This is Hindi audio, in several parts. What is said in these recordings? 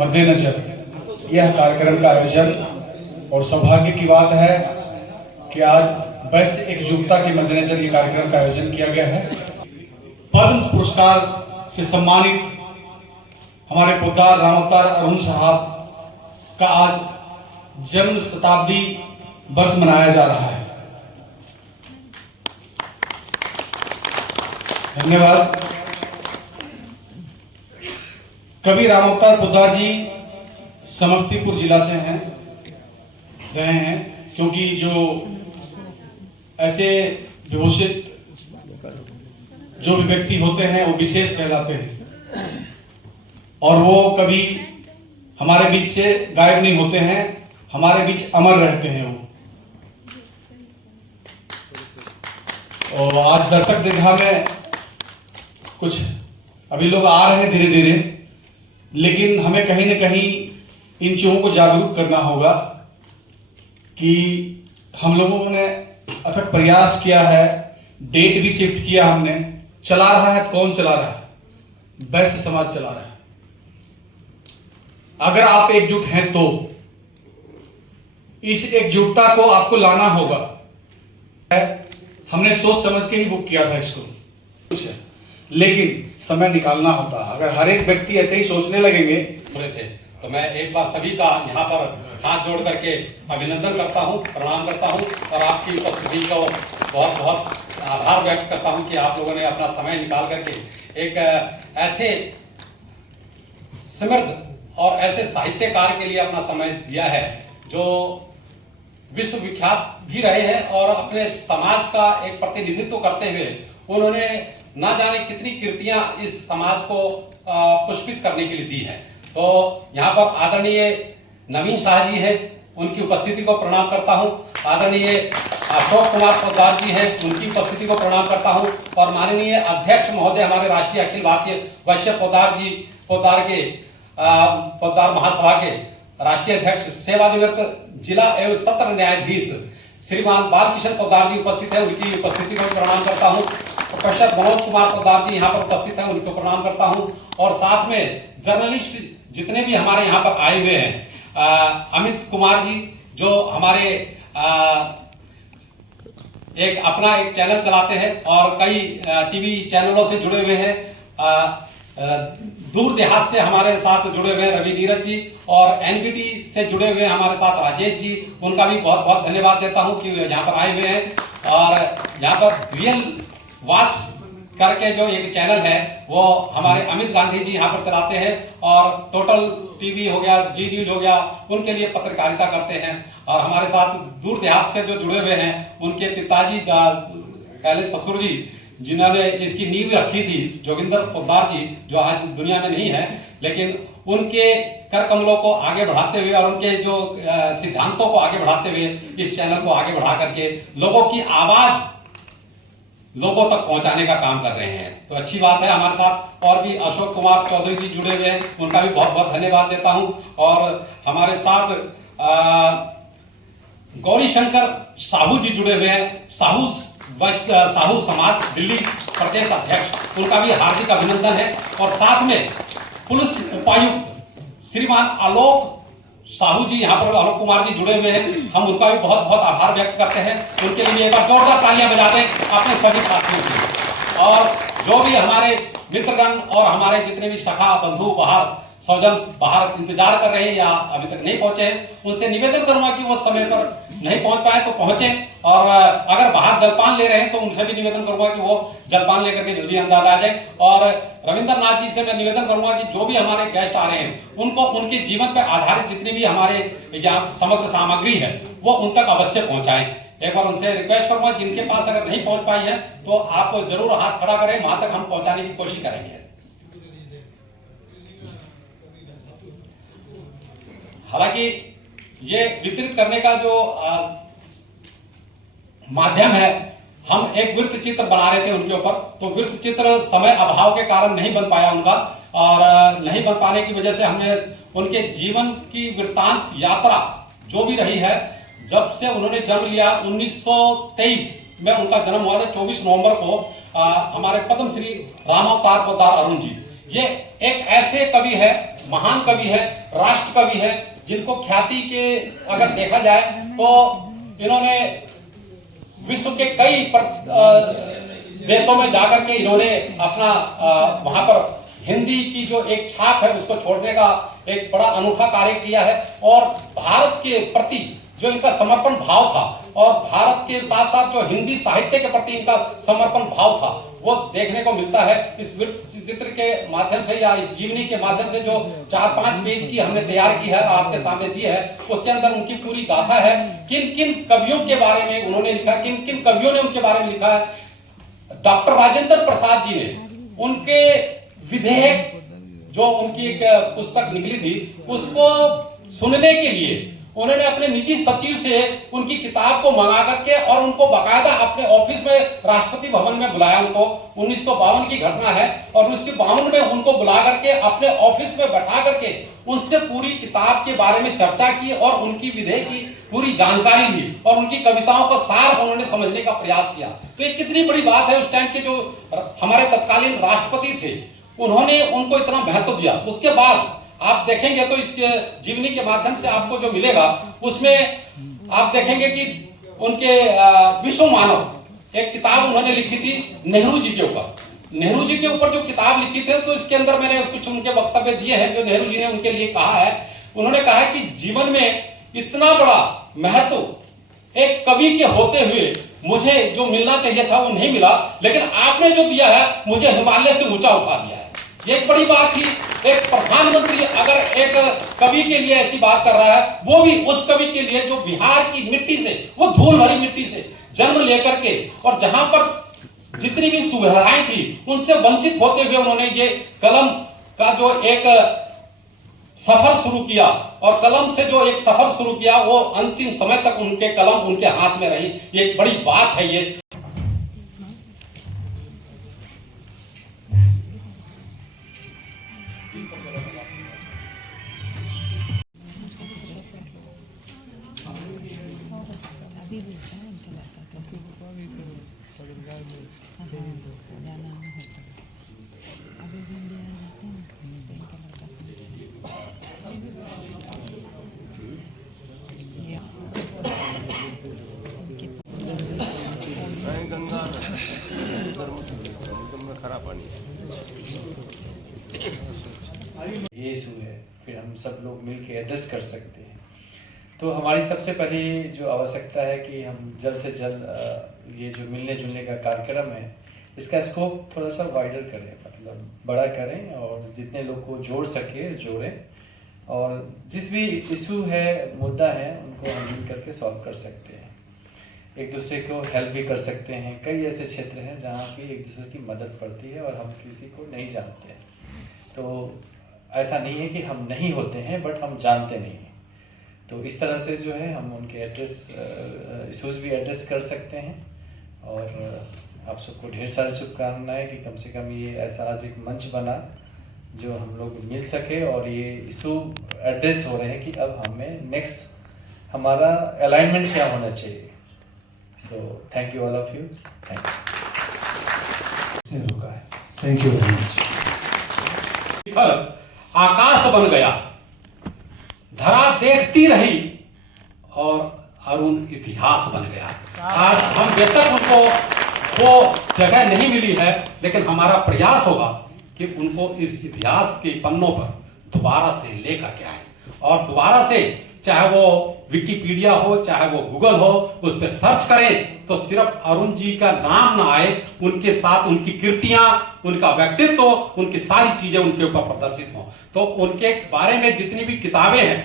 मद्देनजर यह कार्यक्रम का आयोजन और सौभाग्य की बात है कि आज वैश्य एकजुटता के मद्देनजर यह कार्यक्रम का आयोजन किया गया है। पद्म पुरस्कार से सम्मानित हमारे पोदार राम अवतार अरुण साहब का आज जन्म शताब्दी वर्ष मनाया जा रहा है। धन्यवाद। कवि राम अवतार पोदार जी समस्तीपुर जिला से रहे हैं, क्योंकि जो ऐसे विभूषित जो भी व्यक्ति होते हैं वो विशेष कहलाते हैं और वो कभी हमारे बीच से गायब नहीं होते हैं, हमारे बीच अमर रहते हैं वो। और आज दर्शक दीर्घा में कुछ अभी लोग आ रहे हैं धीरे धीरे, लेकिन हमें कहीं ना कहीं इन चीजों को जागरूक करना होगा कि हम लोगों ने अथक प्रयास किया है, डेट भी शिफ्ट किया हमने। चला रहा है कौन चला रहा है? वैश्य समाज चला रहा है। अगर आप एकजुट हैं तो इस एकजुटता को आपको लाना होगा। हमने सोच समझ के ही बुक किया था इसको, कुछ है, लेकिन समय निकालना होता है। अगर हर एक व्यक्ति ऐसे ही सोचने लगेंगे थे तो मैं एक बार सभी का यहाँ पर हाथ जोड़ करके अभिनंदन करता हूँ, प्रणाम करता हूँ और आपकी उपस्थिति को बहुत बहुत आभार व्यक्त करता हूँ कि आप लोगों ने अपना समय निकाल करके एक ऐसे समृद्ध और ऐसे साहित्यकार के लिए अपना समय दिया है जो विश्वविख्यात भी रहे हैं और अपने समाज का एक प्रतिनिधित्व करते हुए उन्होंने ना जाने कितनी कृतियां इस समाज को पुष्पित करने के लिए दी है। तो यहाँ पर आदरणीय नवीन शाह जी हैं, उनकी उपस्थिति को प्रणाम करता हूँ। आदरणीय अशोक कुमार पोदार जी हैं, उनकी उपस्थिति को प्रणाम करता हूँ। और माननीय अध्यक्ष महोदय हमारे राष्ट्रीय अखिल भारतीय वैश्य पोदार जी पोदार महासभा के राष्ट्रीय अध्यक्ष सेवानिवृत्त जिला एवं सत्र न्यायाधीश श्रीमान बालकिशन पोदार जी उपस्थित है, उनकी उपस्थिति को प्रणाम करता हूँ। प्रोफेसर मनोज कुमार पोदार जी यहाँ पर उपस्थित हैं, उनको प्रणाम करता हूँ। और साथ में जर्नलिस्ट जितने भी हमारे यहाँ पर आए हुए हैं, अमित कुमार जी जो हमारे एक अपना एक चैनल चलाते हैं और कई टीवी चैनलों से जुड़े हुए हैं, दूर देहात से हमारे साथ जुड़े हुए रवि नीरज जी और एनबीटी से जुड़े हुए हमारे साथ राजेश जी, उनका भी बहुत बहुत धन्यवाद देता हूं कि यहाँ पर आए हुए हैं। और यहाँ पर रियल वॉच करके जो एक चैनल है वो हमारे अमित गांधी जी यहाँ पर चलाते हैं और टोटल टीवी हो गया, जी न्यूज हो गया, उनके लिए पत्रकारिता करते हैं। और हमारे साथ दूर देहात से जो जुड़े हुए हैं उनके पिताजी पहले ससुर जी जिन्होंने इसकी नींव रखी थी, जोगिंदर पोदार जी, जो आज दुनिया में नहीं है, लेकिन उनके कर कमलों को आगे बढ़ाते हुए और उनके जो सिद्धांतों को आगे बढ़ाते हुए इस चैनल को आगे बढ़ा करके लोगों की आवाज लोगों तक पहुंचाने का काम कर रहे हैं। तो अच्छी बात है। हमारे साथ और भी अशोक कुमार चौधरी जी जुड़े हुए हैं, उनका भी बहुत बहुत धन्यवाद देता हूं। और हमारे साथ गौरी शंकर साहू जी जुड़े हुए हैं, साहू समाज दिल्ली प्रदेश अध्यक्ष, उनका भी हार्दिक अभिनंदन है। और साथ में पुलिस उपायुक्त श्रीमान आलोक साहू जी यहाँ पर, आलोक कुमार जी जुड़े हुए हैं, हम उनका भी बहुत बहुत आभार व्यक्त करते हैं। उनके लिए एक बार जोरदार तालियां बजा दें अपने सभी साथियों की। और जो भी हमारे मित्रगण और हमारे जितने भी सखा बंधु बाहर स्वजन बाहर इंतजार कर रहे हैं या अभी तक नहीं पहुंचे हैं, उनसे निवेदन करूंगा कि वो समय पर नहीं पहुंच पाए तो पहुंचे, और अगर बाहर जलपान ले रहे हैं तो उनसे भी निवेदन करूंगा कि वो जलपान लेकर के जल्दी अंदर आ जाए। और रविंद्रनाथ जी से मैं निवेदन करूंगा कि जो भी हमारे गेस्ट आ रहे हैं उनको उनके जीवन पर आधारित जितनी भी हमारे यहाँ समग्र सामग्री है वो उन तक अवश्य पहुंचाएं। एक बार उनसे रिक्वेस्ट करूंगा, जिनके पास अगर नहीं पहुंच पाई है तो आप जरूर हाथ खड़ा करें, वहां तक हम पहुंचाने की कोशिश करेंगे। हालांकि ये वितरित करने का जो माध्यम है, हम एक वृत्त चित्र बना रहे थे उनके ऊपर, तो वृत्त चित्र समय अभाव के कारण नहीं बन पाया उनका, और नहीं बन पाने की वजह से हमने उनके जीवन की वृत्तांत यात्रा जो भी रही है, जब से उन्होंने जन्म लिया 1923 में उनका जन्म हुआ था 24 नवंबर को, हमारे पद्म श्री राम अवतार पोदार अरुण जी, ये एक ऐसे कवि है महान कवि है, राष्ट्र कवि है, जिनको ख्याति के अगर देखा जाए तो इन्होंने विश्व के कई देशों में जाकर के इन्होंने अपना वहां पर हिंदी की जो एक छाप है उसको छोड़ने का एक बड़ा अनूठा कार्य किया है। और भारत के प्रति जो इनका समर्पण भाव था और भारत के साथ साथ जो हिंदी साहित्य के प्रति इनका समर्पण भाव था वो देखने को मिलता है। इस चित्र के माध्यम से या इस जीवनी के माध्यम से जो 4-5 पेज की हमने तैयार की है आपके सामने दी है, उसके अंदर उनकी पूरी गाथा है। किन किन कवियों के बारे में उन्होंने लिखा, किन किन कवियों ने उनके बारे में लिखा है। डॉक्टर राजेंद्र प्रसाद जी ने उनके विधेयक जो उनकी एक पुस्तक निकली थी उसको सुनने के लिए उन्होंने अपने निजी सचिव से उनकी किताब को मंगा करके और उनको बकायदा अपने ऑफिस में राष्ट्रपति भवन में बुलाया। उनको 1952 की घटना है और 1952 में उनको बुला करके अपने ऑफिस में बैठा करके उनसे पूरी किताब के बारे में चर्चा की और उनकी विधेयक की पूरी जानकारी ली और उनकी कविताओं को सार उन्होंने समझने का प्रयास किया। तो ये कितनी बड़ी बात है। उस टाइम के जो हमारे तत्कालीन राष्ट्रपति थे उन्होंने उनको इतना महत्व दिया। उसके बाद आप देखेंगे तो इस जीवनी के माध्यम से आपको जो मिलेगा उसमें आप देखेंगे कि उनके विश्व मानव एक किताब उन्होंने लिखी थी नेहरू जी के ऊपर। नेहरू जी के ऊपर जो किताब लिखी थी तो इसके अंदर मैंने कुछ उनके वक्तव्य दिए हैं जो नेहरू जी ने उनके लिए कहा है। उन्होंने कहा कि जीवन में इतना बड़ा महत्व एक कवि के होते हुए मुझे जो मिलना चाहिए था वो नहीं मिला, लेकिन आपने जो दिया है मुझे हिमालय से ऊंचा उठा दिया है। ये एक बड़ी बात थी। एक प्रधानमंत्री अगर एक कवि के लिए ऐसी बात कर रहा है, वो भी उस कवि के लिए जो बिहार की मिट्टी से, वो धूल भरी मिट्टी से जन्म लेकर के और जहां पर जितनी भी सुविधाएं थी उनसे वंचित होते हुए उन्होंने ये कलम का जो एक सफर शुरू किया और कलम से जो एक सफर शुरू किया वो अंतिम समय तक उनके कलम उनके हाथ में रही। ये एक बड़ी बात है। ये गंगा में खरा पानी ये इशू है, फिर हम सब लोग मिलकर एड्रेस कर सकते हैं। तो हमारी सबसे पहली जो आवश्यकता है कि हम जल्द से जल्द ये जो मिलने जुलने का कार्यक्रम है इसका स्कोप थोड़ा सा वाइडर करें, मतलब बड़ा करें और जितने लोग को जोड़ सके जोड़ें और जिस भी इशू है मुद्दा है उनको हम मिल करके सॉल्व कर सकते हैं। एक दूसरे को हेल्प भी कर सकते हैं। कई ऐसे क्षेत्र हैं जहाँ की एक दूसरे की मदद पड़ती है और हम किसी को नहीं जानते हैं। तो ऐसा नहीं है कि हम नहीं होते हैं बट हम जानते नहीं हैं। तो इस तरह से जो है हम उनके एड्रेस इशूज़ भी एड्रेस कर सकते हैं। और आप सबको ढेर सारी शुभकामनाएं कि कम से कम ये ऐसा आज एक मंच बना जो हम लोग मिल सके और ये इशू एड्रेस हो रहे हैं कि अब हमें नेक्स्ट हमारा अलाइनमेंट क्या होना चाहिए। So thank you all of you. Thank you. Thank you very much. आकाश बन गया, धरा देखती रही और अरुण इतिहास बन गया। आज हम बेशक उनको वो जगह नहीं मिली है लेकिन हमारा प्रयास होगा कि उनको इस इतिहास के पन्नों पर दोबारा से लेकर के आए और दोबारा से चाहे वो विकिपीडिया हो चाहे वो गूगल हो उस पर सर्च करें तो सिर्फ अरुण जी का नाम ना आए, उनके साथ उनकी कृतियां, उनका व्यक्तित्व, उनकी सारी चीजें उनके ऊपर प्रदर्शित हो। तो उनके बारे में जितनी भी किताबें हैं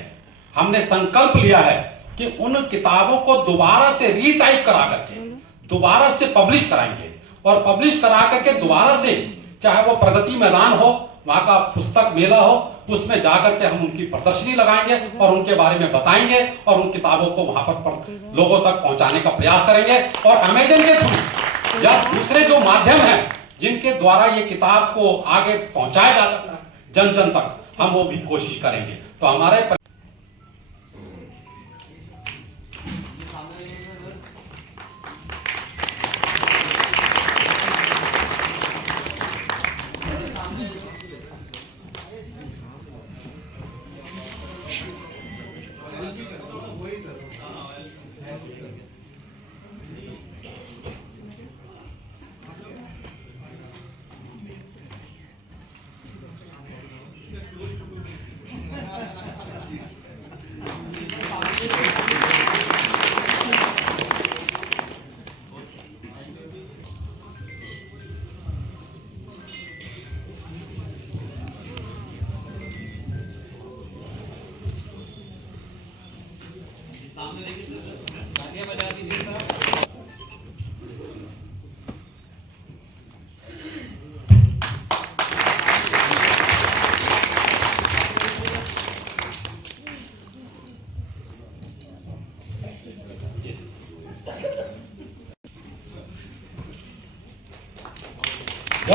हमने संकल्प लिया है कि उन किताबों को दोबारा से रीटाइप करा करके दोबारा से पब्लिश कराएंगे और पब्लिश करा करके दोबारा से चाहे वो प्रगति मैदान हो, वहां का पुस्तक मेला हो, उसमें जाकर के हम उनकी प्रदर्शनी लगाएंगे और उनके बारे में बताएंगे और उन किताबों को वहां पर लोगों तक पहुंचाने का प्रयास करेंगे। और अमेजन के थ्रू या दूसरे जो माध्यम हैं जिनके द्वारा ये किताब को आगे पहुंचाया जा सकता है जन जन तक, हम वो भी कोशिश करेंगे। तो हमारे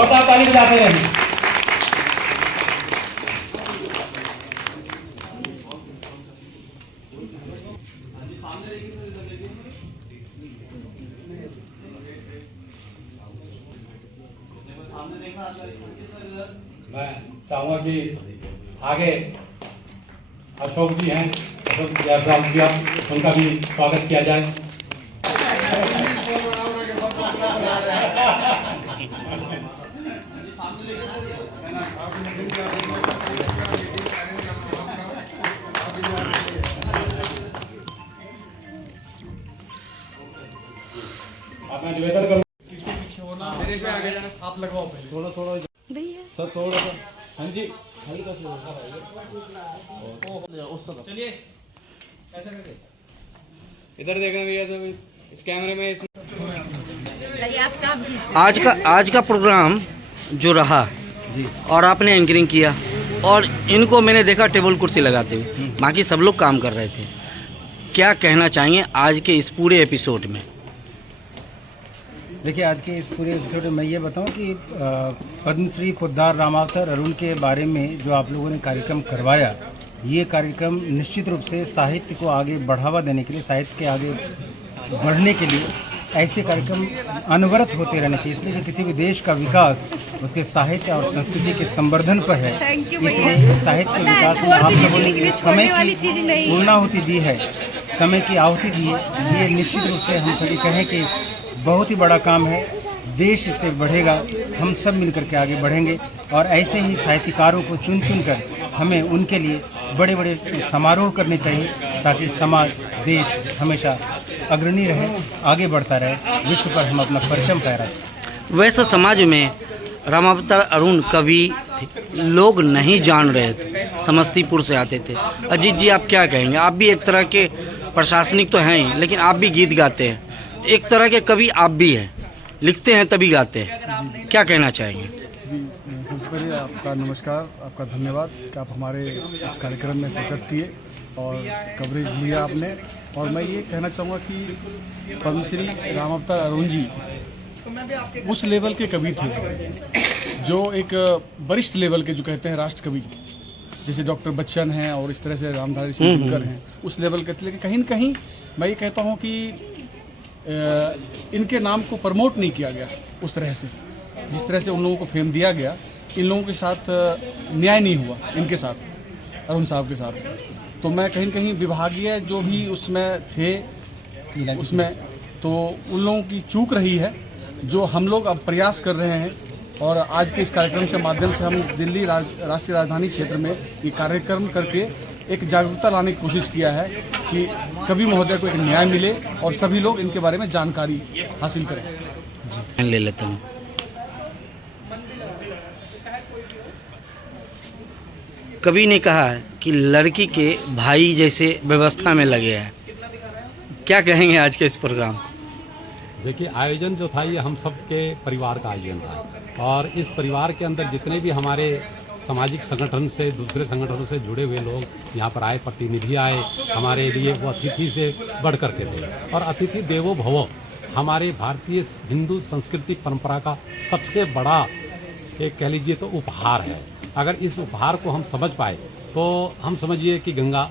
जोरदार ताली बजाते रहिए। मैं चाहूंगा कि आगे अशोक जी हैं, अशोक जी आप उनका भी स्वागत किया जाए। आप मैं निवेदन करूँ आप लगवाओ पहले थोड़ा थोड़ा सर थोड़ा सा। हाँ जी हल्का सा चलिए ऐसा करके इधर देखना भैया सब इस कैमरे में आज का प्रोग्राम जो रहा जी, और आपने एंकरिंग किया और इनको मैंने देखा टेबल कुर्सी लगाते हुए, बाकी सब लोग काम कर रहे थे। क्या कहना चाहेंगे आज के इस पूरे एपिसोड में? देखिए, आज के इस पूरे एपिसोड में मैं ये बताऊं कि पद्मश्री पोद्दार रामावतार अरुण के बारे में जो आप लोगों ने कार्यक्रम करवाया, ये कार्यक्रम निश्चित रूप से साहित्य को आगे बढ़ावा देने के लिए, साहित्य के आगे बढ़ने के लिए ऐसे कार्यक्रम अनवरत होते रहने चाहिए। इसलिए कि किसी भी देश का विकास उसके साहित्य और संस्कृति के संवर्धन पर है। इसलिए साहित्य के विकास में आप लोगों ने समय की पूर्णाहुति दी है, समय की आहुति दी है। ये निश्चित रूप से हम सभी कहें कि बहुत ही बड़ा काम है। देश इससे बढ़ेगा, हम सब मिलकर के आगे बढ़ेंगे और ऐसे ही साहित्यकारों को चुन चुन कर हमें उनके लिए बड़े बड़े समारोह करने चाहिए ताकि समाज, देश हमेशा अग्रणी रहे, आगे बढ़ता रहे, विश्व पर हम अपना परचम फहरा सकें। वैसे समाज में रामावतार अरुण कवि लोग नहीं जान रहे थे, समस्तीपुर से आते थे। अजीत जी, आप क्या कहेंगे? आप भी एक तरह के प्रशासनिक तो हैं ही, लेकिन आप भी गीत गाते हैं, एक तरह के कवि आप भी हैं, लिखते हैं तभी गाते हैं। क्या कहना चाहेंगे? सबसे पहले आपका नमस्कार, आपका धन्यवाद कि आप हमारे इस कार्यक्रम में शिरकत किए और कवरेज लिया आपने। और मैं ये कहना चाहूँगा कि पद्मश्री रामावतार अरुण जी उस लेवल के कवि थे जो एक वरिष्ठ लेवल के, जो कहते हैं राष्ट्र कवि, जैसे डॉक्टर बच्चन हैं और इस तरह से रामधारी सिंह दिनकर हैं, उस लेवल के थे। लेकिन कहीं न कहीं मैं ये कहता हूँ कि इनके नाम को प्रमोट नहीं किया गया उस तरह से, जिस तरह से उन लोगों को फेम दिया गया। इन लोगों के साथ न्याय नहीं हुआ, इनके साथ, अरुण साहब के साथ। तो मैं कहीं न कहीं विभागीय जो भी उसमें थे, उसमें तो उन लोगों की चूक रही है, जो हम लोग अब प्रयास कर रहे हैं। और आज के इस कार्यक्रम के माध्यम से हम दिल्ली राष्ट्रीय राजधानी क्षेत्र में ये कार्यक्रम करके एक जागरूकता लाने की कोशिश किया है कि कवि महोदय को एक न्याय मिले और सभी लोग इनके बारे में जानकारी हासिल करें। ले लेता हूँ। कवि ने कहा है कि लड़की के भाई जैसे व्यवस्था में लगे हैं। क्या कहेंगे आज के इस प्रोग्राम को? देखिए, आयोजन जो था ये हम सब के परिवार का आयोजन था और इस परिवार के अंदर जितने भी हमारे सामाजिक संगठन से, दूसरे संगठनों से जुड़े हुए लोग यहाँ पर आए, प्रतिनिधि आए, हमारे लिए वो अतिथि से बढ़ करके थे। और अतिथि देवो भव हमारे भारतीय हिंदू संस्कृति परंपरा का सबसे बड़ा एक कह लीजिए तो उपहार है। अगर इस उपहार को हम समझ पाए तो हम समझिए कि गंगा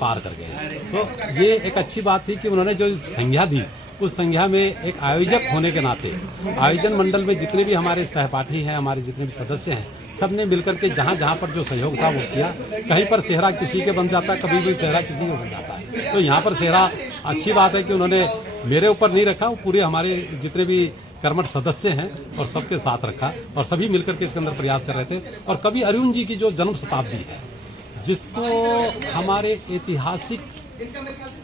पार कर गए। तो ये एक अच्छी बात थी कि उन्होंने जो संज्ञा दी, उस संज्ञा में एक आयोजक होने के नाते आयोजन मंडल में जितने भी हमारे सहपाठी हैं, हमारे जितने भी सदस्य हैं, सब ने मिलकर के जहाँ जहाँ पर जो सहयोग था वो किया। कहीं पर सेहरा किसी के बन जाता है, कभी भी सेहरा किसी के बन जाता है। तो यहाँ पर सेहरा अच्छी बात है कि उन्होंने मेरे ऊपर नहीं रखा, वो पूरे हमारे जितने भी कर्मठ सदस्य हैं और सबके साथ रखा और सभी मिलकर के इसके अंदर प्रयास कर रहे थे। और कवि अरुण जी की जो जन्म शताब्दी है, जिसको हमारे ऐतिहासिक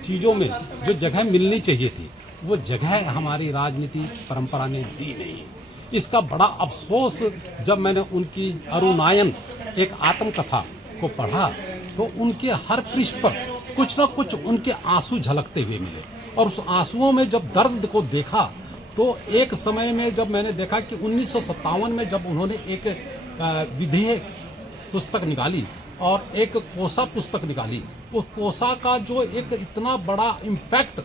चीज़ों में जो जगह मिलनी चाहिए थी, वो जगह हमारी राजनीति परंपरा ने दी नहीं। इसका बड़ा अफसोस जब मैंने उनकी अरुणायन एक आत्मकथा को पढ़ा तो उनके हर पृष्ठ पर कुछ न कुछ उनके आंसू झलकते हुए मिले। और उस आंसुओं में जब दर्द को देखा तो एक समय में जब मैंने देखा कि 1957 में जब उन्होंने एक विधेयक पुस्तक निकाली और एक कोसा पुस्तक निकाली, वो कोसा का जो एक इतना बड़ा इम्पैक्ट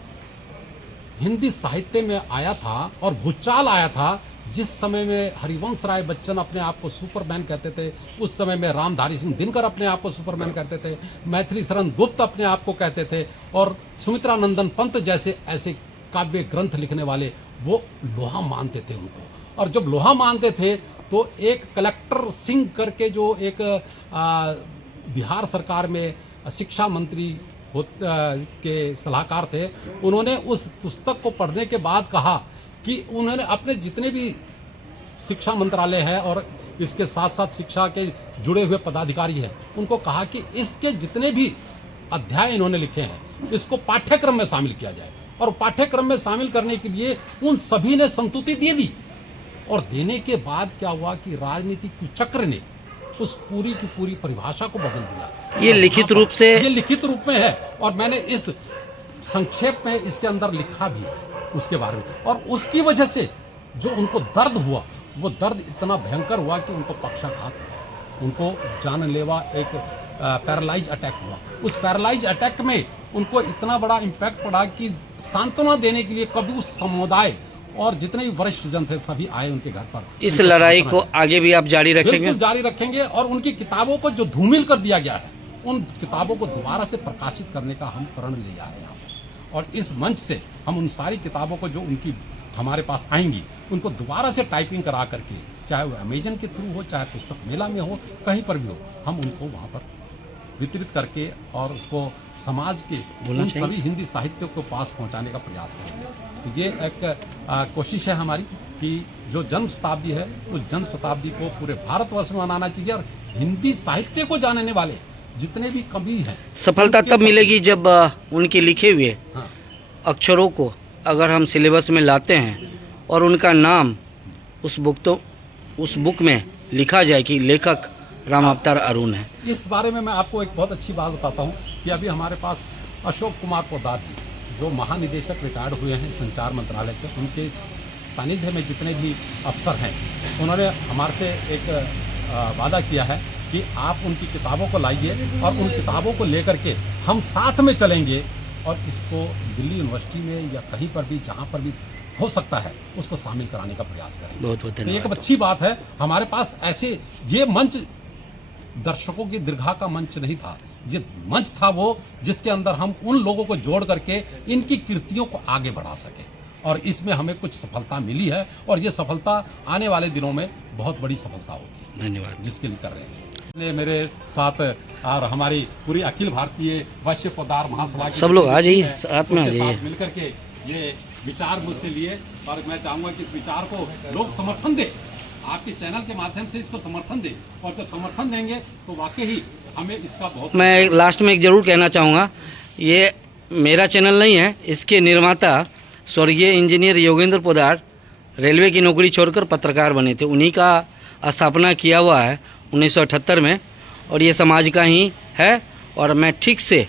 हिंदी साहित्य में आया था और भूचाल आया था, जिस समय में हरिवंश राय बच्चन अपने आप को सुपरमैन कहते थे, उस समय में रामधारी सिंह दिनकर अपने आप को सुपरमैन कहते थे, मैथिली शरण गुप्त अपने आप को कहते थे, और सुमित्रा नंदन पंत जैसे ऐसे काव्य ग्रंथ लिखने वाले वो लोहा मानते थे उनको। और जब लोहा मानते थे तो एक कलेक्टर सिंह करके जो एक बिहार सरकार में शिक्षा मंत्री के सलाहकार थे, उन्होंने उस पुस्तक को पढ़ने के बाद कहा कि उन्होंने अपने जितने भी शिक्षा मंत्रालय है और इसके साथ साथ शिक्षा के जुड़े हुए पदाधिकारी हैं, उनको कहा कि इसके जितने भी अध्याय इन्होंने लिखे हैं इसको पाठ्यक्रम में शामिल किया जाए। और पाठ्यक्रम में शामिल करने के लिए उन सभी ने संतुति दे दी। और देने के बाद क्या हुआ कि राजनीतिक कुचक्र ने उस पूरी की पूरी परिभाषा को बदल दिया। ये लिखित रूप से, ये लिखित रूप में है और मैंने इस संक्षेप में इसके अंदर लिखा भी है उसके बारे में। और उसकी वजह से जो उनको दर्द हुआ, वो दर्द इतना भयंकर हुआ कि उनको पक्षाघात हुआ, उनको जानलेवा एक पैरालाइज अटैक हुआ। उस पैरालाइज अटैक में उनको इतना बड़ा इम्पैक्ट पड़ा कि सांत्वना देने के लिए कभी उस समुदाय और जितने भी वरिष्ठ जन थे सभी आए उनके घर पर। इस लड़ाई को आगे भी आप जारी रखेंगे? बिल्कुल जारी रखेंगे। और उनकी किताबों को जो धूमिल कर दिया गया है, उन किताबों को दोबारा से प्रकाशित करने का हम प्रण ले आए हैं यहाँ पर। और इस मंच से हम उन सारी किताबों को जो उनकी हमारे पास आएंगी, उनको दोबारा से टाइपिंग करा करके, चाहे वो अमेजन के थ्रू हो, चाहे पुस्तक मेला में हो, कहीं पर भी हो, हम उनको वहाँ पर वितरित करके और उसको समाज के उन सभी हिंदी साहित्य को पास पहुंचाने का प्रयास करेंगे। तो ये एक कोशिश है हमारी कि जो जन्म शताब्दी है उस जन्म शताब्दी को पूरे भारतवर्ष में मनाना चाहिए। और हिंदी साहित्य को जानने वाले जितने भी कवि हैं, सफलता तब मिलेगी जब उनके लिखे हुए अक्षरों को अगर हम सिलेबस में लाते हैं और उनका नाम उस बुक में लिखा जाए कि लेखक राम अवतार अरुण है। इस बारे में मैं आपको एक बहुत अच्छी बात बताता हूँ कि अभी हमारे पास अशोक कुमार पोद्दार जी, जो महानिदेशक रिटायर्ड हुए हैं संचार मंत्रालय से, उनके सानिध्य में जितने भी अफसर हैं, उन्होंने हमारे से एक वादा किया है कि आप उनकी किताबों को लाइए और उन किताबों को लेकर के हम साथ में चलेंगे और इसको दिल्ली यूनिवर्सिटी में या कहीं पर भी जहाँ पर भी हो सकता है उसको शामिल कराने का प्रयास करेंगे। बहुत बहुत तो एक अच्छी बात है हमारे पास ऐसे, ये मंच दर्शकों की दीर्घा का मंच नहीं था, ये मंच था वो जिसके अंदर हम उन लोगों को जोड़ करके इनकी कृतियों को आगे बढ़ा सके। और इसमें हमें कुछ सफलता मिली है और ये सफलता आने वाले दिनों में बहुत बड़ी सफलता होगी। धन्यवाद। जिसके लिए कर रहे हैं मेरे साथ और हमारी पूरी अखिल भारतीय वैश्य पोद्दार महासभा सब लोग आ जाइए, साथ में आ जाइए, मिलकर के ये विचार मुझसे लिए। और मैं चाहूँगा कि इस विचार को लोग समर्थन दें, आपके चैनल के माध्यम से इसको समर्थन दें। और जब समर्थन देंगे तो वाकई ही हमें इसका बहुत। मैं लास्ट में एक ज़रूर कहना चाहूँगा, ये मेरा चैनल नहीं है, इसके निर्माता स्वर्गीय इंजीनियर योगेंद्र पोद्दार रेलवे की नौकरी छोड़कर पत्रकार बने थे, उन्हीं का स्थापना किया हुआ है 1978 में। और ये समाज का ही है और मैं ठीक से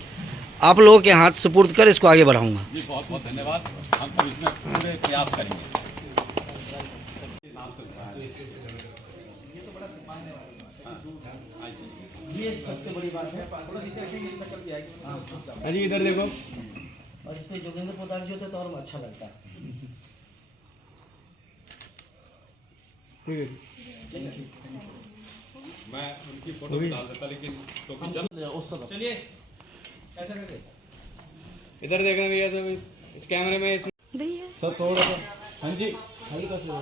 आप लोगों के हाथ सुपुर्द कर इसको आगे बढ़ाऊँगा। जी बहुत बहुत धन्यवाद। हम सब इसमें पूरे प्रयास करेंगे। ये सबसे बड़ी बात है। अजी इधर देखो। और इस पे जोगेंद्र पोद्दार जी होते तो और अच्छा लगता। ठीक है, मैं उनकी फोटो भी डाल देता, लेकिन तो चलिए ऐसा करके इधर देखना भैया, सब इस कैमरे में सब थोड़ा सा। हाँ जी, हल्का सा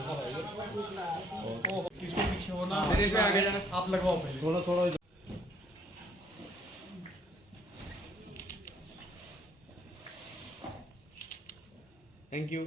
किसको पीछे होना, मेरे पे आगे जाना, आप लगवाओ पहले थोड़ा थोड़ा। Thank you.